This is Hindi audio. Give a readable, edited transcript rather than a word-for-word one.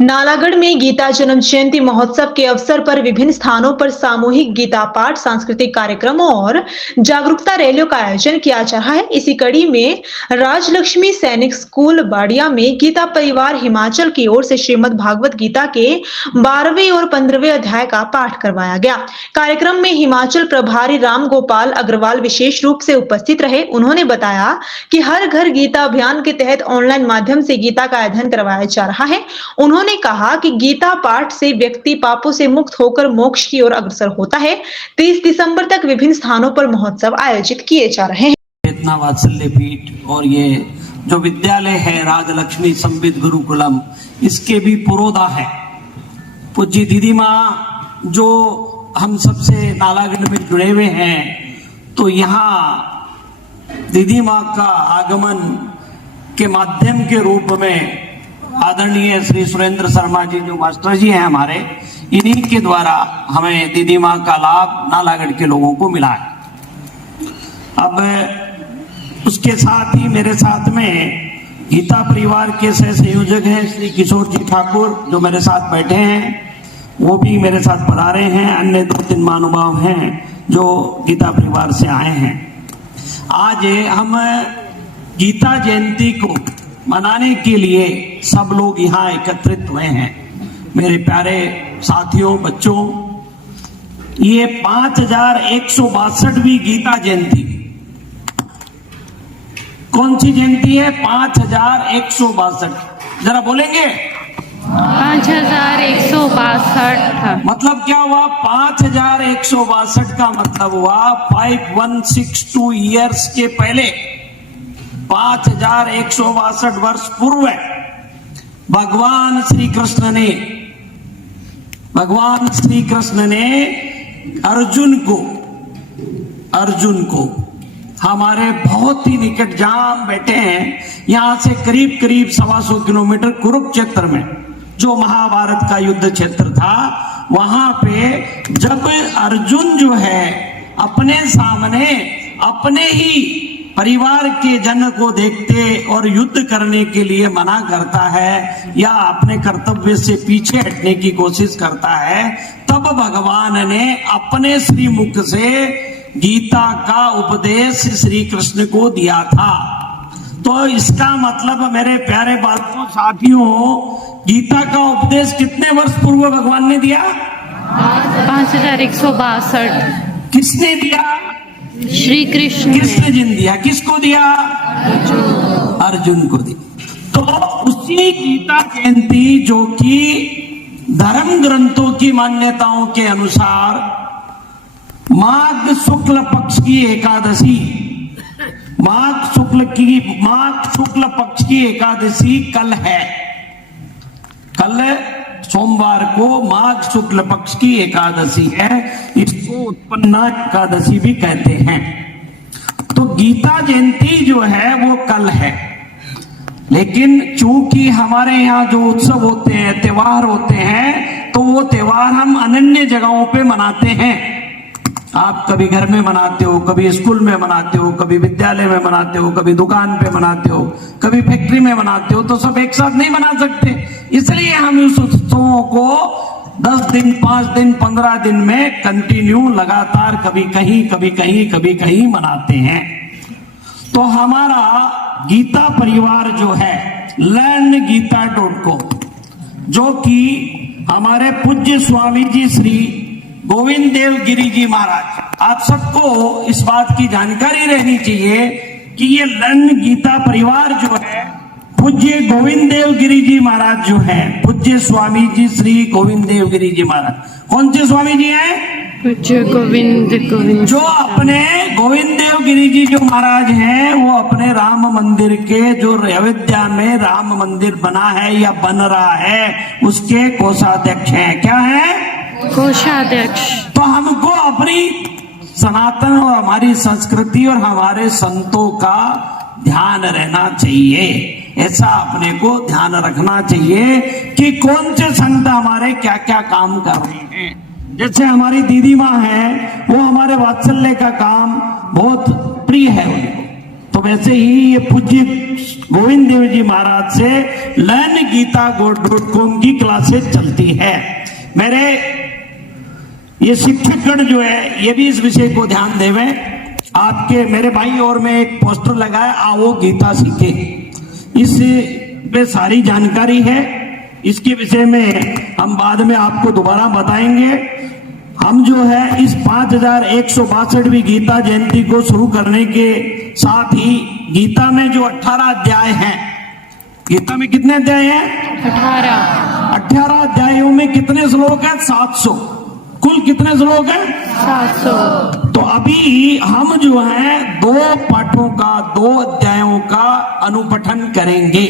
नालागढ़ में गीता जन्म जयंती महोत्सव के अवसर पर विभिन्न स्थानों पर सामूहिक गीता पाठ, सांस्कृतिक कार्यक्रमों और जागरूकता रैलियों का आयोजन किया जा रहा है। इसी कड़ी में राजलक्ष्मी सैनिक स्कूल बाड़िया में गीता परिवार हिमाचल की ओर से श्रीमद् भागवत गीता के 12वें और 15वें अध्याय का पाठ करवाया गया। कार्यक्रम में हिमाचल प्रभारी राम गोपाल अग्रवाल विशेष रूप से उपस्थित रहे। उन्होंने बताया कि हर घर गीता अभियान के तहत ऑनलाइन माध्यम से गीता का अध्ययन करवाया जा रहा है। उन्होंने कहा कि गीता पाठ से व्यक्ति पापों से मुक्त होकर मोक्ष की ओर अग्रसर होता है। 30 दिसंबर तक विभिन्न स्थानों पर महोत्सव आयोजित किए जा रहे हैं। चेतना वात्सल्य पीठ और ये जो विद्यालय है राजलक्ष्मी संविद गुरुकुलम, इसके भी पुरोधा है पूज्य दीदी माँ जो हम सबसे नालागढ़ में जुड़े हुए हैं। तो यहाँ दीदी माँ का आगमन के माध्यम के रूप में आदरणीय श्री सुरेंद्र शर्मा जी जो मास्टर जी हैं हमारे, इन्हीं के द्वारा हमें दीदी माँ का लाभ नालागढ़ के लोगों को मिला है। अब उसके साथ ही मेरे साथ में गीता परिवार के सह संयोजक हैं श्री किशोर जी ठाकुर जो मेरे साथ बैठे हैं, वो भी मेरे साथ पधारे हैं। अन्य 2-3 महानुभाव हैं जो गीता परिवार से आए हैं। आज हम गीता जयंती को मनाने के लिए सब लोग यहाँ एकत्रित हुए हैं। मेरे प्यारे साथियों, बच्चों, ये 5162वीं गीता जयंती। कौन सी जयंती है? 5162। जरा बोलेंगे 5162। मतलब क्या हुआ? 5162 का मतलब हुआ 5162 ईयर्स के पहले, 5162 वर्ष पूर्व भगवान श्री कृष्ण ने अर्जुन को हमारे बहुत ही निकट जहां बैठे हैं, यहां से करीब 125 किलोमीटर कुरुक्षेत्र में जो महाभारत का युद्ध क्षेत्र था, वहां पे जब अर्जुन जो है अपने सामने अपने ही परिवार के जन को देखते और युद्ध करने के लिए मना करता है या अपने कर्तव्य से पीछे हटने की कोशिश करता है, तब भगवान ने अपने श्रीमुख से गीता का उपदेश श्री कृष्ण को दिया था। तो इसका मतलब मेरे प्यारे बालकों, साथियों, गीता का उपदेश कितने वर्ष पूर्व भगवान ने दिया? 5162। किसने दिया? श्री कृष्ण जी ने दिया। किसको दिया? अर्जुन को दिया। तो उसी गीता जयंती जो कि धर्म ग्रंथों की मान्यताओं के अनुसार माघ शुक्ल पक्ष की एकादशी, माघ शुक्ल पक्ष की एकादशी कल है। कल सोमवार को माघ शुक्ल पक्ष की एकादशी है। इसको उत्पन्ना एकादशी भी कहते हैं। तो गीता जयंती जो है वो कल है, लेकिन चूंकि हमारे यहाँ जो उत्सव होते हैं, त्योहार होते हैं, तो वो त्योहार हम अनन्य जगहों पे मनाते हैं। आप कभी घर में मनाते हो, कभी स्कूल में मनाते हो, कभी विद्यालय में मनाते हो, कभी दुकान पे मनाते हो, कभी फैक्ट्री में मनाते हो, तो सब एक साथ नहीं मना सकते। इसलिए हम इस उत्सवों को 10 दिन, 5 दिन, 15 दिन में कंटिन्यू लगातार कभी कहीं मनाते हैं। तो हमारा गीता परिवार जो है learngita.com, जो कि हमारे पूज्य स्वामी जी श्री गोविंद देव गिरी जी महाराज, आप सबको इस बात की जानकारी रहनी चाहिए कि ये लर्न गीता परिवार जो है, पूज्य गोविंद देव गिरी जी महाराज जो है, पूज्य स्वामी जी श्री गोविंद देव गिरी जी महाराज, कौन से स्वामी जी हैं? पूज्य गोविंद जो अपने गोविंद देव गिरी जी जो महाराज हैं, वो अपने राम मंदिर के जो अयोध्या में राम मंदिर बना है या बन रहा है, उसके कोषाध्यक्ष हैं। क्या है? कोषाध्यक्ष। तो हमको अपनी सनातन और हमारी संस्कृति और हमारे संतों का ध्यान रहना चाहिए। ऐसा अपने को ध्यान रखना चाहिए कि कौन से संत हमारे क्या क्या काम कर रहे हैं। जैसे हमारी दीदी माँ है, वो हमारे वात्सल्य का काम बहुत प्रिय है उनको। तो वैसे ही ये पूज्य गोविंद देव जी महाराज से learngita.com की क्लासेस चलती है। मेरे ये शिक्षकगण जो है ये भी इस विषय को ध्यान देवें। आपके मेरे भाई और मैं एक पोस्टर लगाया, आओ गीता सीखे, इस पे सारी जानकारी है। इसके विषय में हम बाद में आपको दोबारा बताएंगे। हम जो है इस 5162वीं गीता जयंती को शुरू करने के साथ ही गीता में जो 18 अध्याय हैं, गीता में कितने अध्याय हैं? 18 अध्यायों में कितने श्लोक हैं? 700। कुल कितने श्लोक हैं? 700। तो अभी हम जो है 2 पाठों का, 2 अध्यायों का अनुपठन करेंगे।